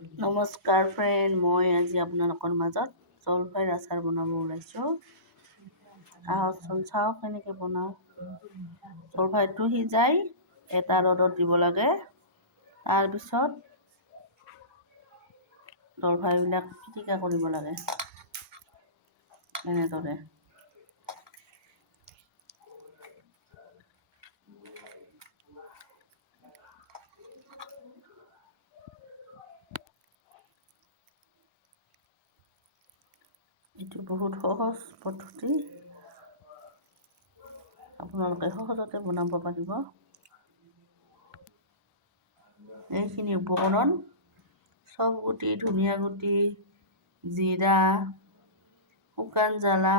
নমস্কাৰ ফ্ৰেণ্ড, মই আজি আপোনালোকৰ মাজত জলফাইৰ আচাৰ বনাব ওলাইছোঁ। আহকচোন চাওঁ কেনেকৈ বনাওঁ। জলফাইটো সিজাই এটা ৰ'দত দিব লাগে। তাৰপিছত জলফাইবিলাক পিটিকা কৰিব লাগে এনেদৰে। এইটো বহুত সহজ পদ্ধতি, আপোনালোকে সহজতে বনাব পাৰিব। এইখিনি উপকৰণ চব গুটি, ধনিয়া গুটি, জিৰা, শুকান জ্বালা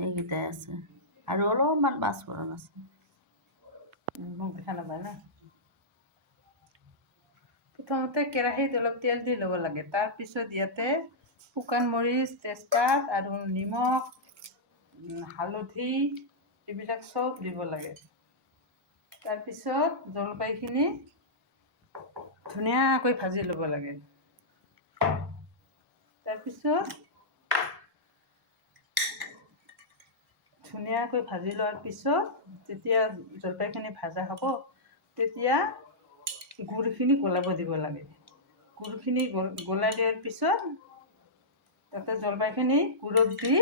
এইকেইটাই আছে আৰু অলপমান পাঁচফোৰণ আছে। প্ৰথমতে কেৰাহীত অলপ তেল দি ল'ব লাগে। তাৰপিছত ইয়াতে শুকান মৰিচ, তেজপাত আৰু নিমখ, হালধি এইবিলাক চব দিব লাগে। তাৰপিছত জলফাইখিনি ধুনীয়াকৈ ভাজি ল'ব লাগে। তাৰপিছত ধুনীয়াকৈ ভাজি লোৱাৰ পিছত যেতিয়া জলফাইখিনি ভাজা হ'ব, তেতিয়া গুড়খিনি গলাব দিব লাগে। গুড়খিনি গলাই দিয়াৰ পিছত তাতে জলফাইখিনি গুড়ত দি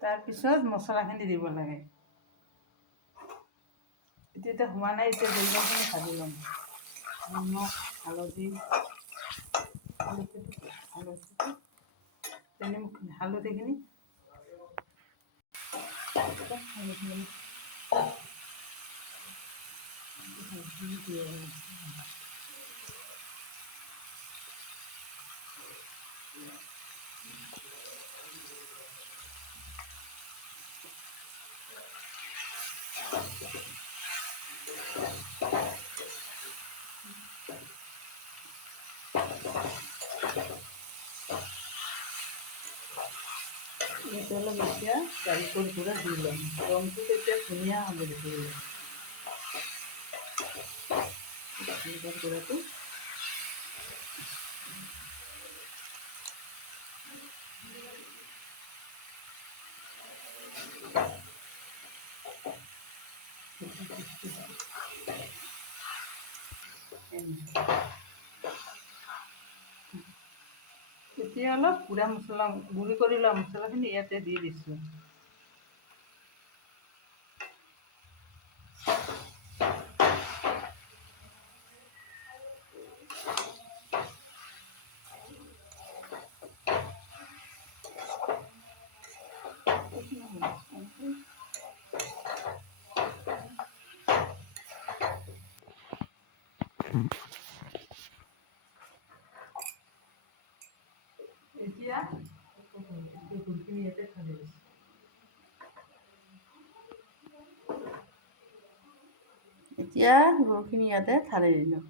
তাৰপিছত মছলাখিনি দিব লাগে। এতিয়া হোৱা নাই, এতিয়া জলফাইখিনি ভাজি ল'ম। নিমখ, হালধিখিনি অলপ এতিয়া জালুকৰ গুড়া দি ল'ম। ৰংটো তেতিয়া ধুনীয়া হ'ব দেখিবলৈ। জালুকৰ গুড়াটো এতিয়া অলপ গুড়ি কৰি লোৱা মছলাখিনি ইয়াতে দি দিছোঁ। এতিয়া গুড়খিনি ইয়াতে ঢালি দিছোঁ। এতিয়া গুড়খিনি ইয়াতে ঢালি দিলোঁ।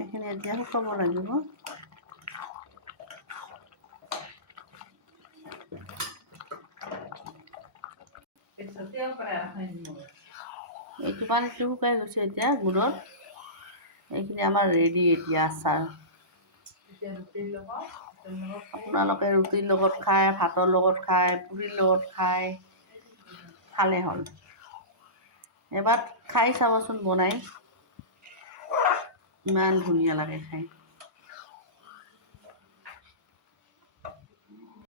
এইখিনি এতিয়া শুকাব লাগিব। এইটো পানীটো শুকাই গৈছে এতিয়া গুড়ত। এইখিনি আমাৰ ৰেডি এতিয়া আচাৰ। আপোনালোকে ৰুটিৰ লগত খায়, ভাতৰ লগত খায়, পুৰিৰ লগত খায়, খালে হ'ল। এবাৰ খাই চাবচোন বনাই, ইমান ধুনীয়া লাগে খাই।